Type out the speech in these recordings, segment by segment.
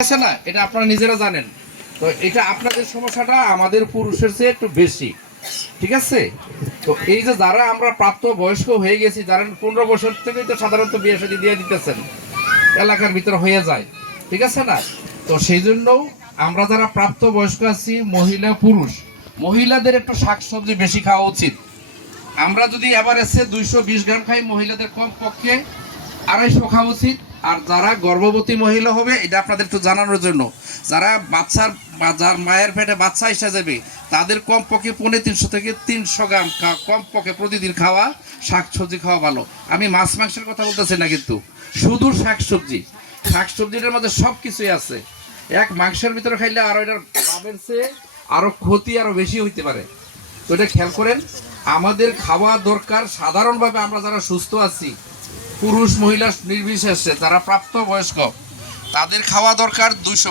আছে না, এটা আপনারা নিজেরা জানেন। তো এটা আপনাদের সমস্যাটা আমাদের পুরুষের চেয়ে একটু বেশি, ঠিক আছে? তো এই যে যারা আমরা প্রাপ্ত বয়স্ক হয়ে গেছি, যারা 15 বছর থেকেই তো সাধারণত বিয়ে শাদী দিয়ে দিতেছেন, এলাকার ভিতরে হয়ে যায়, ঠিক আছে না? তো সেই জন্যও আমরা যারা প্রাপ্ত বয়স্ক আছি, মহিলা পুরুষ, মহিলাদের একটু শাকসবজি বেশি খাওয়া উচিত। আমরা যদি এভারেজে 220 গ্রাম খাই, মহিলাদের কম পক্ষে 250 খাওয়া উচিত। আর যারা গর্ভবতী মহিলা হবে, এটা আপনাদের একটু জানানোর জন্য, যারা বাচ্চার যার মায়ের পেটে বাচ্চা এসে যাবে, তাদের কম পক্ষে 350 থেকে 300 গ্রাম কম পক্ষে প্রতিদিন খাওয়া, শাকসবজি খাওয়া ভালো। আমি মাছ মাংসের কথা বলতেছি না, কিন্তু শুধু শাকসবজি। শাকসবজিটার মধ্যে সব কিছুই আছে। এক মাংসের ভিতরে খাইলে আরো এটার লাভের চেয়ে আরো ক্ষতি আরো বেশি হইতে পারে। তো এটা খেয়াল করেন। আমাদের খাওয়া দরকার সাধারণভাবে, আমরা যারা সুস্থ আছি, পুরুষ মহিলা নির্বিশেষে যারা প্রাপ্ত বয়স্ক, তাদের খাওয়া দরকার 200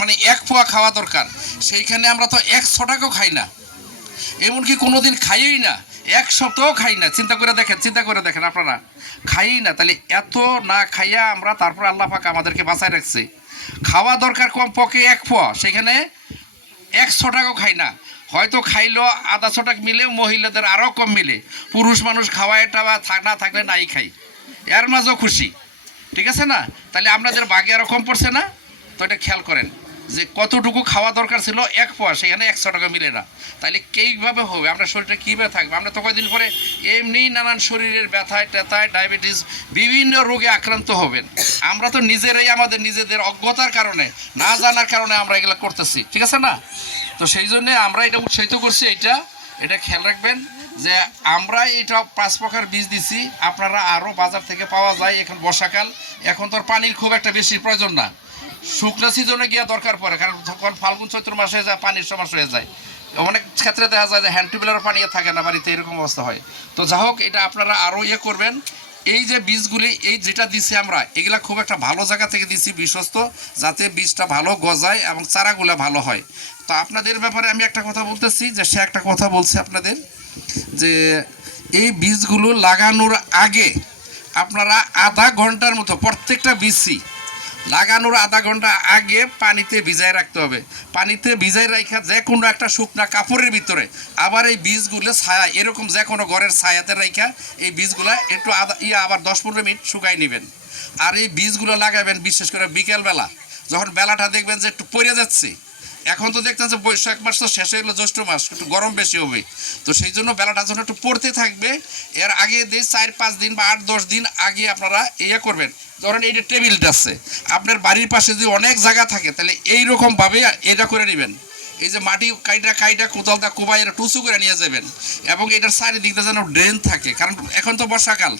মানে 1 পোয়া খাওয়া দরকার। সেইখানে আমরা তো 100 টাকাও খাই না, এমনকি কোনোদিন খাইই না, 1 সপ্তাহ খাই না। চিন্তা করে দেখেন আপনারা, খাই না। তাহলে এত না খাইয়া আমরা, তারপর আল্লাহ পাক আমাদেরকে বাঁচায় রাখছে। খাওয়া দরকার কম পক্ষে 1 পোয়া, সেখানে 100 টাকাও খাই না। হয়তো খাইলো আধা 100 টাকা মিলে, মহিলাদের আরও কম মিলে। পুরুষ মানুষ খাওয়ায় টাওয়া না থাকলে নাই খাই, এর মাঝেও খুশি, ঠিক আছে না? তাহলে আপনাদের বাগে আরও কম পড়ছে না? তো এটা খেয়াল করেন যে কতটুকু খাওয়া দরকার ছিল 1 পোয়া, সেখানে 100 টাকা মিলে না। তাহলে কীভাবে হবে, আমরা শরীরটা কীভাবে থাকবে? আমরা তো কয়েকদিন পরে এমনি নানান শরীরের ব্যথায় ট্যাথায়, ডায়াবেটিস, বিভিন্ন রোগে আক্রান্ত হবেন। আমরা তো নিজেরাই আমাদের নিজেদের অজ্ঞতার কারণে, না জানার কারণে আমরা এগুলো করতেছি, ঠিক আছে না? তো সেই জন্যে আমরা এটা উৎসাহিত করছি। এটা খেয়াল রাখবেন যে আমরা এটা 5 প্রকার বীজ দিছি। আপনারা আরও বাজার থেকে পাওয়া যায়। এখন বর্ষাকাল, এখন তো পানির খুব একটা বেশি প্রয়োজন না। শুকনো সিজনে গিয়ে দরকার পড়ে, কারণ যখন ফাল্গুন চৈত্র মাসে যায় পানির সমস্যা হয়ে যায়। অনেক ক্ষেত্রে দেখা যায় যে হ্যান্ড টিউবওয়েলের পানি থাকে না বাড়িতে, এরকম অবস্থা হয়। তো যা হোক, এটা আপনারা আরও করবেন। এই যে বীজগুলি, এই যেটা দিছি আমরা, এগুলা খুব একটা ভালো জায়গা থেকে দিছি, বিশ্বস্ত, যাতে বীজটা ভালো গজায় এবং চারাগুলো ভালো হয়। তো আপনাদের ব্যাপারে আমি একটা কথা বলতেছি, যে সে একটা কথা বলছে আপনাদের, যে এই বীজগুলো লাগানোর আগে আপনারা আধা ঘন্টার মতো, প্রত্যেকটা বীজই লাগানোর আধা ঘন্টা আগে পানিতে ভিজায় রাখতে হবে। পানিতে ভিজায় রাখা যে কোনো একটা শুকনা কাপড়ের ভিতরে, আবার এই বীজগুলো ছায়া, এরকম যে কোনো ঘরের ছায়াতে রাখা এই বীজগুলো একটু আবার 10-15 মিনিট শুকাই নেবেন। আর এই বীজগুলো লাগাবেন বিশেষ করে বিকেলবেলা, যখন বেলাটা দেখবেন যে একটু পড়ে যাচ্ছে। এখন তো দেখতেন যে বৈশাখ মাস তো শেষ হয়ে গেলো, জ্যৈষ্ঠ মাস, একটু গরম বেশি হবে। তো সেই জন্য বেলাটা যখন একটু পড়তে থাকবে, এর আগে দিয়ে 4-5 দিন বা 8-10 দিন আগে আপনারা করবেন। ধরেন এই যে টেবিলটা আছে, আপনার বাড়ির পাশে যদি অনেক জায়গা থাকে, তাহলে এইরকমভাবে এটা করে নেবেন। এই যে মাটি কাইটা কোদালটা কোবাই এটা টুসু করে নিয়ে যাবেন, এবং এটার চারিদিকটা যেন ড্রেন থাকে। কারণ এখন তো বর্ষাকাল,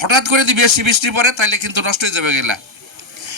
হঠাৎ করে যদি বেশি বৃষ্টি পড়ে, তাহলে কিন্তু নষ্ট হয়ে যাবে গেলা।